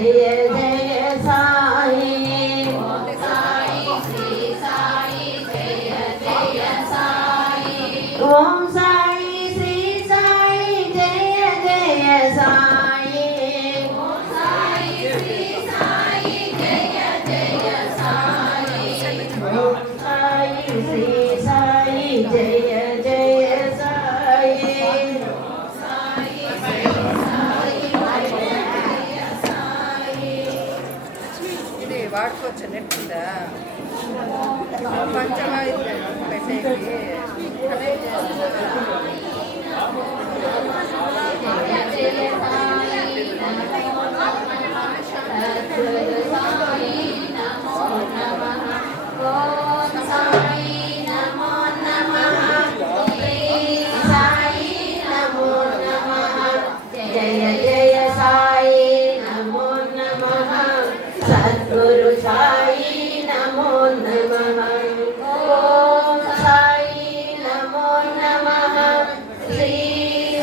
జయ జయ సాయి ఓం సాయి శ్రీ సాయి జయ జయ సాయి ఓం సాయి శ్రీ సాయి జయ జయ సాయి ఓం సాయి శ్రీ సాయి జయ జయ సాయి ఓం సాయి శ్రీ సాయి జయ జయ సాయి సాయి శ్రీ సాయి జయ సాయి ఇది వాడుకోవచ్చు నెట్ ఉందా పంచవాయిద్యం పెట్టేకి కనెక్ట్ జయ సాయి సద్గురు సాయి నమో నమః ఓం సాయి నమో నమః శ్రీ సాయి నమో నమః జయ జయ సాయి నమో నమః సద్గురు సాయి నమో నమః ఓం సాయి నమో నమః శ్రీ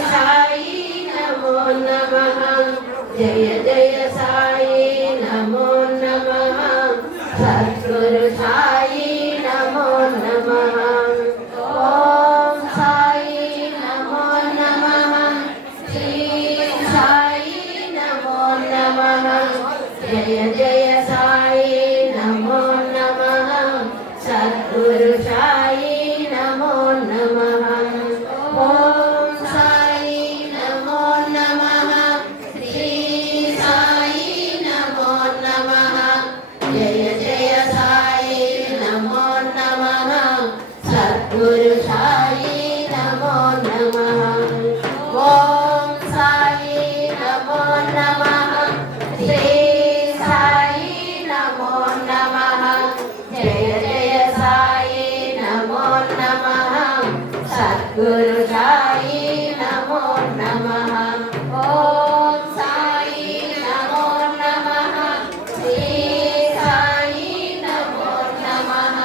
సాయి నమో నమః జయ జయ సాయి నమో నమః సద్గురు సాయి నమో నమః ఓం సాయి నమో నమః శ్రీ సాయి నమో నమః జయ జయ సాయి నమో నమః సద్గురు సాయి నమో నమః ఓం సాయి నమో నమః శ్రీ సాయి నమో నమః జయ జయ సాయి నమో నమః సద్గురు సాయి నమో నమః ఓం సాయి నమో నమః శ్రీ సాయి నమో నమః జయ జయ సాయి నమో నమః సద్గురు సాయి నమో నమః ఓం సాయి నమో నమః శ్రీ సాయి నమో నమః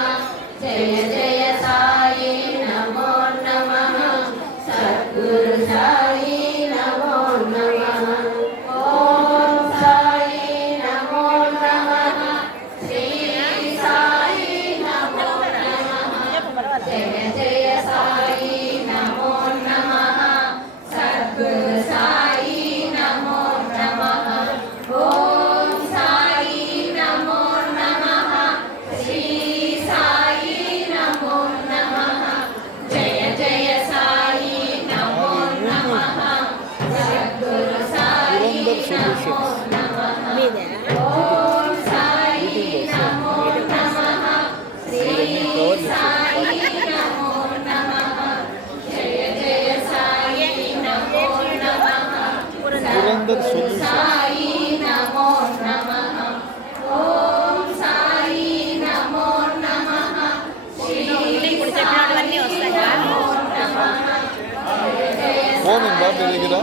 జయ జయ సాయి నమో నమః సద్గురు సాయి నమో నమః ఓం సాయి నమో నమః శ్రీ సాయి నమో నమః జయ జయ సాయి నమో నమః సద్గురు సాయి నమో నమః ఓం సాయి నమో నమః శ్రీ సాయి నమో నమః జయ జయ సాయి నమో నమః సద్గురు సాయి నమో నమః ఓం సాయి నమో నమః శ్రీ సాయి నమో నమః జయ జయ సాయి నమో నమః సద్గురు సాయి నమో నమః ఓం సాయి నమో నమః శ్రీ చెప్పినవన్నీ వస్తాయా ఫోన్ ఉందా మీ దగ్గర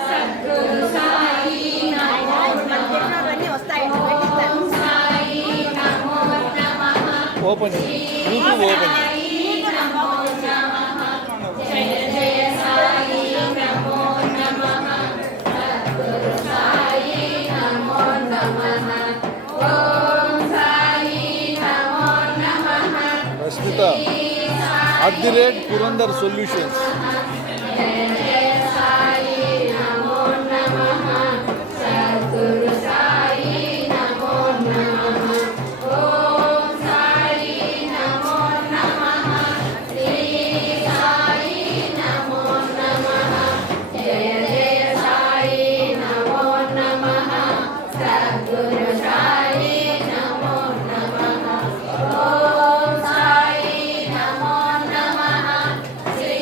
సద్గురు సాయి నమో చెప్పినవన్నీ వస్తాయి సాయి నమో నమః ఓపెన్ యూట్యూబ్ ఓపెన్ జయ జయ సాయి నమో నమః సద్గురు సాయి నమో నమః ఓం సాయి నమో నమః రష్మిత @పురందర్ సొల్యూషన్స్ జయ జయ సాయి నమో నమః సద్గురు సాయి నమో నమః ఓం సాయి నమో నమః శ్రీ సాయి నమో నమః జయ జయ సాయి నమో నమః సద్గురు సాయి నమో నమః ఓం సాయి నమో నమః శ్రీ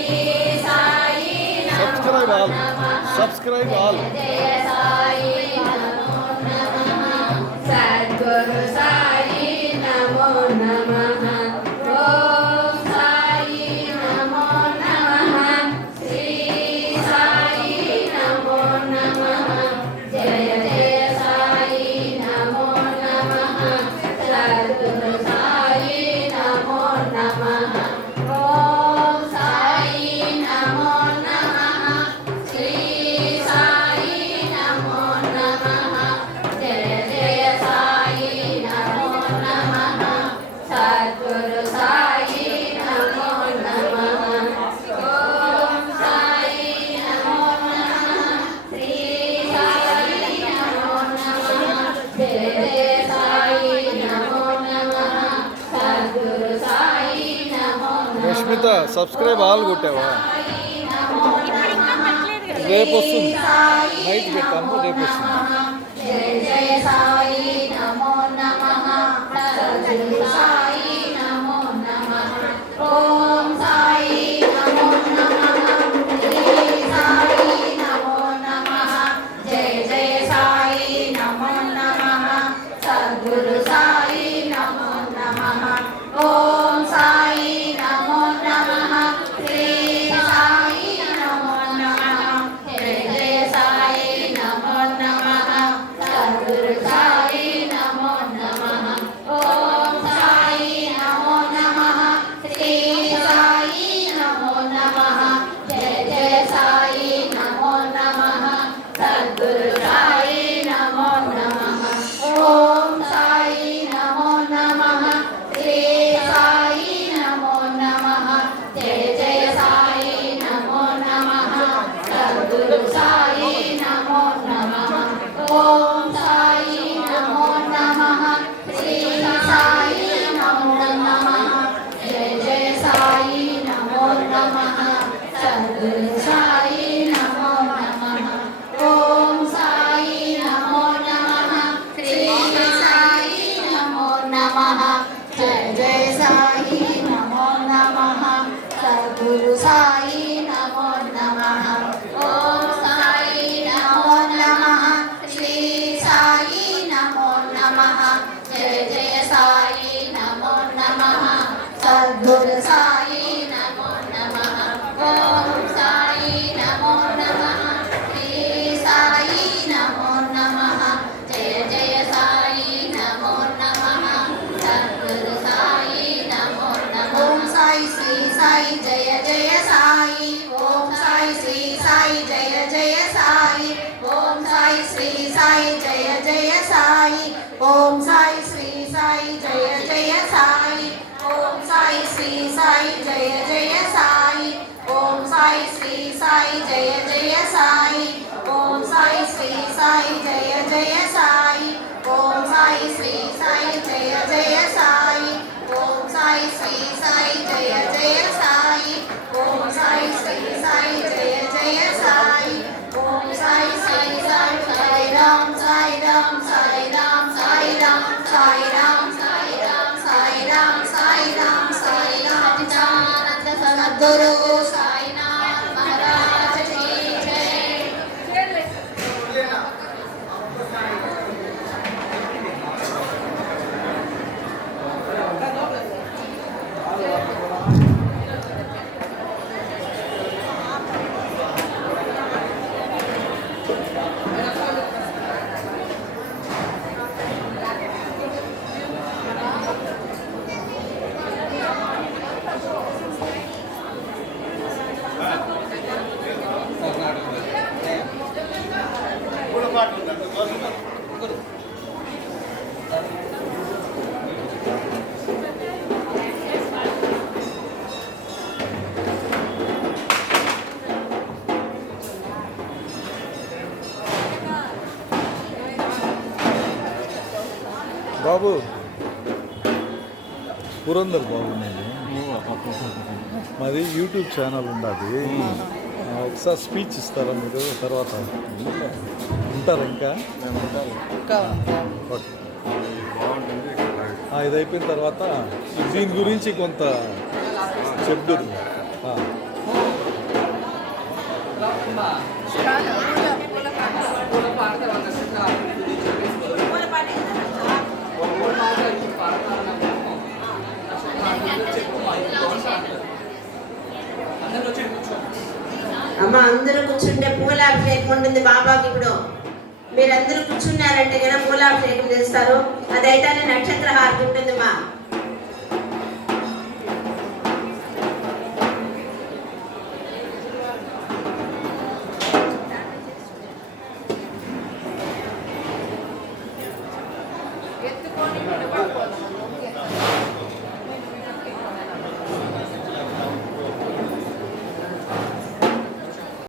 రష్మిత సబ్స్క్రైబ్ ఆల్ కొట్టావా? రేపు వస్తుంది, నైట్ పెట్టాము, రేపు వస్తుంది. జయ జయ సాయి నమో నమః సద్గురు సాయి నమో నమః ఓం సాయి నమో నమః శ్రీ సాయి నమో నమః జయ జయ సాయి నమో నమః సద్గురు సాయి నమో నమః ఓం సాయి నమో నమః శ్రీ సాయి నమో నమః జయ జయ సాయి నమో నమః సద్గురు సాయి నమో నమః ఓం సాయి నమో నమః శ్రీ సాయి నమో నమః జయ జయ సాయి నమో నమః సద్గురు సాయి నమో నమః ఓం సాయి నమో నమః శ్రీ సాయి నమో నమః జయ జయ సాయి నమో నమః సద్గురు సాయి నమో నమః ఓం సాయి నమో నమః శ్రీ సాయి నమో నమః జయ జయ సాయి నమో నమః సద్గురు సాయి నమో నమః ఓం సాయి నమో నమః శ్రీ సాయి నమో నమః జయ జయ సాయి నమో నమః సద్గురు సాయి నమో నమః ఓం సాయి నమో నమః శ్రీ సాయి నమో నమః జయ జయ సాయి నమో నమః సద్గురు సాయి నమో నమః ఓం సాయి నమో నమః శ్రీ సాయి నమో నమః జయ జయ సాయి నమో నమః సద్గురు సాయి నమో నమః ఓం సాయి శ్రీ సాయి జయ జయ సాయి ఓం సాయి శ్రీ సాయి జయ జయ సాయి ఓం సాయి శ్రీ సాయి జయ జయ సాయి ఓం సాయి శ్రీ సాయి జయ జయ సాయి ఓం సాయి శ్రీ సాయి జయ జయ సాయి ఓం సాయి శ్రీ సాయి జయ జయ సాయి ఓం సాయి శ్రీ సాయి జయ జయ సాయి ఓం సాయి శ్రీ సాయి జయ జయ సాయి ఓం సాయి శ్రీ సాయి జయ జయ సాయి ఓం సాయి శ్రీ సాయి జయ జయ సాయి ఓం సాయి శ్రీ సాయి సాయి రామ్ సాయి రామ్ సాయి రామ్ సాయి రామ్ సాయి రామ్ సాయి రామ్ సాయి రామ్ సాయి రామ్ సాయి రామ్ చానంద సద్గురు సాయినాథ్ మహారాజ్ की जय బాబు పురందర్ బాబు, నేను మాది యూట్యూబ్ ఛానల్ ఉన్నది. ఒకసారి స్పీచ్ ఇస్తారా మీరు? తర్వాత ఉంటారు ఇంకా? ఓకే. ఇది అయిపోయిన తర్వాత దీని గురించి కొంత చెప్తారు. అమ్మ అందరూ కూర్చుంటే పూలాభిషేకం ఉంటుంది బాబాకి. ఇప్పుడు మీరందరూ కూర్చున్నారంటే కదా పూలాభిషేకం చేస్తారు. అదైతే నక్షత్ర హారతి ఉంటుంది మా. ఎత్తుకొని